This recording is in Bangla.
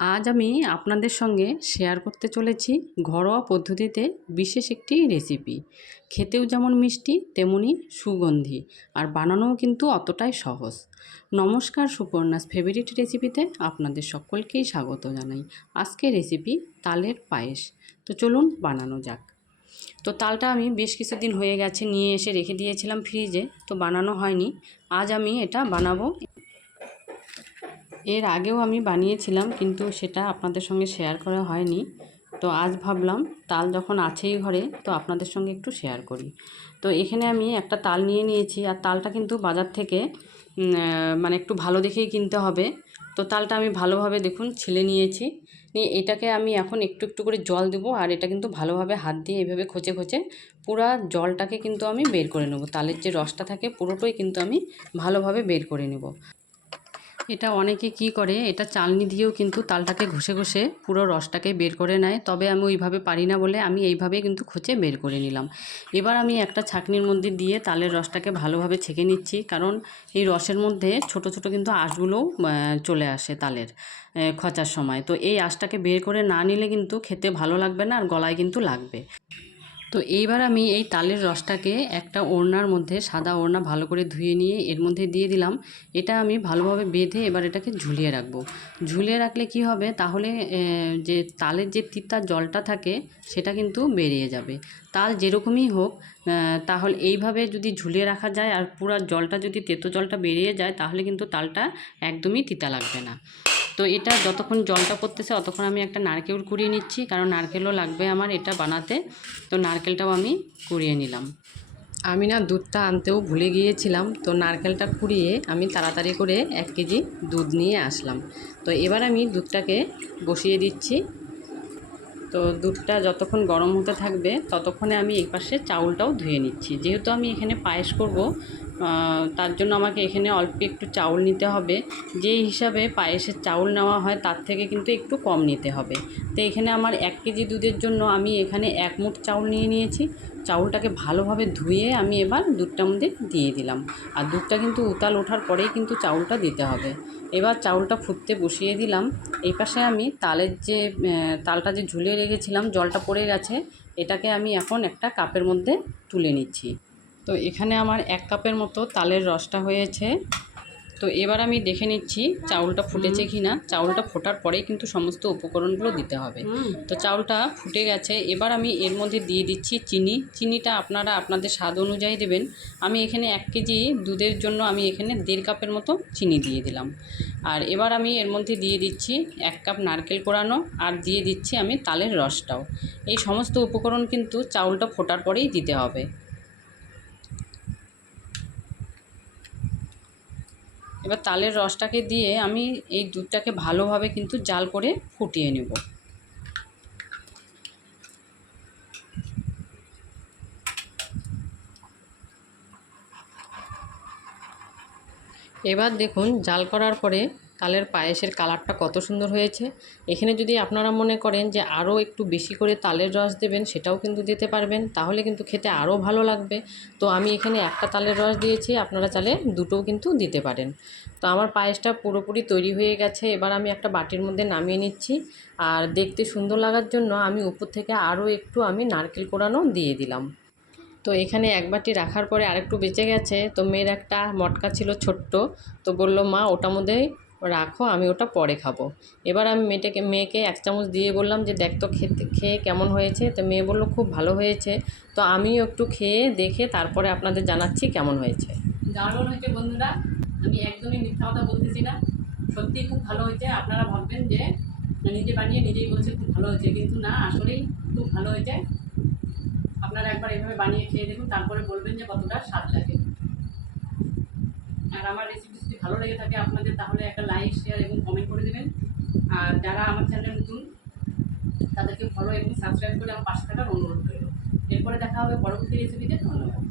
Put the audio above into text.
আজ আমি আপনাদের সঙ্গে শেয়ার করতে চলেছি ঘরোয়া পদ্ধতিতে বিশেষ একটি রেসিপি খেতেও যেমন মিষ্টি, তেমনি সুগন্ধি, আর বানানোও কিন্তু অতটাই সহজ। নমস্কার সুপর্ণাস ফেভারিট রেসিপিতে আপনাদের সকলকেই স্বাগত জানাই। আজকে রেসিপি তালের পায়েস। তো চলুন বানানো যাক। তো তালটা আমি বেশ কিছুদিন হয়ে গেছে, নিয়ে এসে রেখে দিয়েছিলাম ফ্রিজে তো বানানো হয়নি। আজ আমি এটা বানাবো এর আগেও আমি বানিয়েছিলাম, কিন্তু সেটা আপনাদের সঙ্গে শেয়ার করা হয়নি। তো আজ ভাবলাম, তাল যখন আছেই ঘরে, তো আপনাদের সঙ্গে একটু শেয়ার করি। তো এখানে আমি একটা তাল নিয়ে নিয়েছি, আর তালটা কিন্তু বাজার থেকে মানে একটু ভালো দেখেই কিনতে হবে। তো তালটা আমি ভালোভাবে দেখুন, ছিলে নিয়েছি। নিয়ে এটাকে আমি এখন একটু একটু করে জল দেবো, আর এটা কিন্তু ভালোভাবে হাত দিয়ে এভাবে খোঁচে খোঁচে পুরা জলটাকে কিন্তু আমি বের করে নেব। তালের যে রসটা থাকে, পুরোটাই কিন্তু আমি ভালোভাবে বের করে নেব। এটা অনেকে কি করে, এটা চালনি দিয়েও কিন্তু তালটাকে ঘষে ঘষে পুরো রসটাকে বের করে নেয়। তবে আমি ওইভাবে পারি না বলে আমি এইভাবে কিন্তু খুঁচে বের করে নিলাম। এবার আমি একটা ছাকনির মধ্যে দিয়ে তালের রসটাকে ভালোভাবে ছেঁকে নিচ্ছি, কারণ এই রসের মধ্যে ছোট ছোট কিন্তু আঁশগুলোও চলে আসে তালের খচার সময়। তো এই আঁশটাকে বের করে না নিলে কিন্তু খেতে ভালো লাগবে না আর গলায় কিন্তু লাগবে। তো এইবার আমি এই তালের রসটাকে একটা ওড়নার মধ্যে সাদা ওড়না ভালো করে ধুয়ে নিয়ে এর মধ্যে দিয়ে দিলাম। এটা আমি ভালোভাবে বেঁধে এবার এটাকে ঝুলিয়ে রাখব। ঝুলিয়ে রাখলে কি হবে? তাহলে যে তালের যে তিতার জলটা থাকে, সেটা কিন্তু বেরিয়ে যাবে। তাল যেরকমই হোক তাহলে এইভাবে যদি ঝুলিয়ে রাখা যায় আর পুরো জলটা যদি তেতো জলটা বেরিয়ে যায়, তাহলে কিন্তু তালটা একদমই তিতা লাগবে না। তো এটা যতক্ষণ জলটা পড়তেছে ততক্ষণ আমি একটা নারকেল কুড়িয়ে নিচ্ছি, কারণ নারকেলও লাগবে আমার এটা বানাতে। তো নারকেলটাও আমি কুড়িয়ে নিলাম। আমি না দুধটা আনতেও ভুলে গিয়েছিলাম, তো নারকেলটা কুড়িয়ে আমি তাড়াতাড়ি করে এক কেজি দুধ নিয়ে আসলাম। তো এবার আমি দুধটাকে বসিয়ে দিচ্ছি। তো দুধটা যতক্ষণ গরম হতে থাকবে ততক্ষণে আমি এই পাশে চাউলটাও ধুয়ে নিচ্ছি। যেহেতু আমি এখানে পায়েস করব তার জন্য আমাকে এখানে অল্প একটু চাউল নিতে হবে। যে হিসাবে পায়েসের চাউল নেওয়া হয়, তার থেকে কিন্তু একটু কম নিতে হবে। তো এখানে আমার এক কেজি দুধের জন্য আমি এখানে এক মুঠ চাউল নিয়ে নিয়েছি। চাউলটাকে ভালোভাবে ধুয়ে আমি এবার দুধটার মধ্যে দিয়ে দিলাম। আর দুধটা কিন্তু উতাল ওঠার পরেই কিন্তু চাউলটা দিতে হবে। এবার চাউলটা ফুটতে বসিয়ে দিলাম। এই পাশে আমি তালের যে তালটা যে ঝুলিয়ে রেখেছিলাম, জলটা পড়ে গেছে, এটাকে আমি এখন একটা কাপের মধ্যে তুলে নিচ্ছি। তো এখানে আমার এক কাপের মতো তালের রসটা হয়েছে। তো এবার আমি দেখে নিচ্ছি চাউলটা ফুটেছে কি না চাউলটা ফোটার পরেই কিন্তু সমস্ত উপকরণগুলো দিতে হবে। তো চাউলটা ফুটে গেছে। এবার আমি এর মধ্যে দিয়ে দিচ্ছি চিনি। চিনিটা আপনারা আপনাদের স্বাদ অনুযায়ী দেবেন। আমি এখানে এক কেজি দুধের জন্য আমি এখানে দেড় কাপের মতো চিনি দিয়ে দিলাম। আর এবার আমি এর মধ্যে দিয়ে দিচ্ছি এক কাপ নারকেল কোড়ানো আর দিয়ে দিচ্ছি আমি তালের রসটাও। এই সমস্ত উপকরণ কিন্তু চাউলটা ফোটার পরেই দিতে হবে। এবার তালের রসটাকে দিয়ে আমি এই দুধটাকে ভালোভাবে কিন্তু জাল করে ফুটিয়ে নেব। এবার দেখুন জাল করার পরে তালের পায়েসের কালারটা কত সুন্দর হয়েছে। এখানে যদি আপনারা মনে করেন যে আরও একটু বেশি করে তালের রস দেবেন, সেটাও কিন্তু দিতে পারবেন। তাহলে কিন্তু খেতে আরও ভালো লাগবে। তো আমি এখানে একটা তালের রস দিয়েছি, আপনারা চালে দুটোও কিন্তু দিতে পারেন। তো আমার পায়েসটা পুরোপুরি তৈরি হয়ে গেছে। এবার আমি একটা বাটির মধ্যে নামিয়ে নিচ্ছি। আর দেখতে সুন্দর লাগার জন্য আমি উপর থেকে আরও একটু আমি নারকেল কোড়ানো দিয়ে দিলাম। তো এখানে এক বাটি রাখার পরে আরেকটু বেঁচে গেছে। তো মেয়ের একটা মটকা ছিল ছোট্ট। তো বলল, মা ওটার মধ্যে রাখো, আমি ওটা পরে খাব। এবার আমি মেয়েটাকে, মেয়েকে এক চামচ দিয়ে বললাম যে, দেখ তো খেতে, খেয়ে কেমন হয়েছে? তো মেয়ে বলল, খুব ভালো হয়েছে। তো আমিও একটু খেয়ে দেখে তারপরে আপনাদের জানাচ্ছি কেমন হয়েছে। দারুণ হয়েছে বন্ধুরা। আমি একদমই মিথ্যা কথা বলতেছি না। সত্যিই খুব ভালো হয়েছে। আপনারা ভাববেন যে নিজে বানিয়ে নিজেই বলছে খুব ভালো হয়েছে, কিন্তু না, আসলেই খুব ভালো হয়েছে। আপনারা একবার এভাবে বানিয়ে খেয়ে দেখুন, তারপরে বলবেন যে কতটা স্বাদ লাগে। আর আমার রেসিপি ভালো লেগে থাকে আপনাদের, তাহলে একটা লাইক শেয়ার এবং কমেন্ট করে দেবেন। আর যারা আমার চ্যানেল নতুন, তাদেরকে ফলো এবং সাবস্ক্রাইব করে আমার পাশে থাকার অনুরোধ করব এরপরে দেখা হবে পরবর্তী রেসিপিতে ধন্যবাদ।